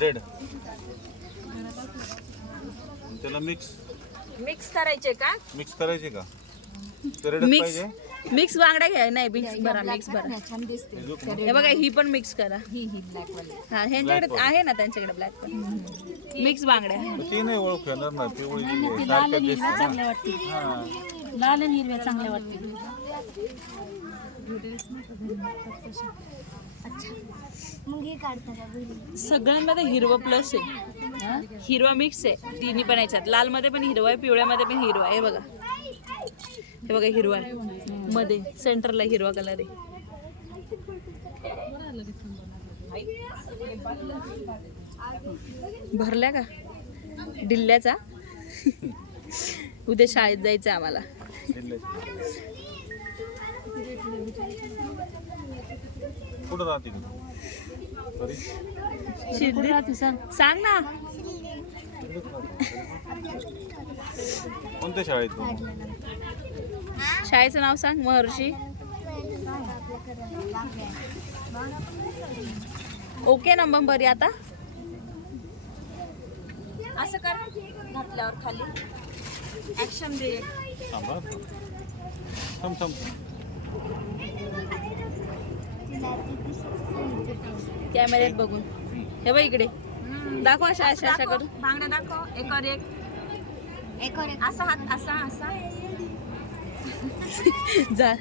Red त्याला mix करायचे का? मिक्स करायचे का? ते रेड मिक्स पाहिजे. मिक्स बांगड्या घ्या. नाही मिक्स भरा मिक्स भरा. छान दिसते. हे बघा ही पण मिक्स करा. ही ब्लॅक वाली. हा ह्यांच्याकडे आहे ना त्यांच्याकडे ब्लॅक पण. मिक्स बांगड्या. ती नाही ओळख येणार ना पिवळी लाल आणि हिरव्या चांगल्या वाटते. लाल आणि हिरव्या चांगल्या वाटते. मग हे काढता का? सगळ्यांमध्ये हिरवं प्लस आहे. हिरवा मिक्स आहे तिन्ही पण याच्यात. लाल मध्ये पण हिरवा आहे, पिवळ्यामध्ये पण हिरवा आहे. हे बघा हिरवा आहे मध्ये सेंटरला हिरवा कलर आहे. भरल्या का डिल्ल्याचा? उद्या शाळेत जायचं आम्हाला. कुठं राहते शिर्डी सांग ना. कोणत्या शाळेत? शाळेचं नाव सांग. महर्षी. ओके नंबर आता असं कर घातल्यावर खाली ऍक्शन दे. थांब कॅमेऱ्यात बघून. हे बघ इकडे दाखव. अशा अशा अशा करून बांगड्या दाखव. एकावर एक. असा हात असा जा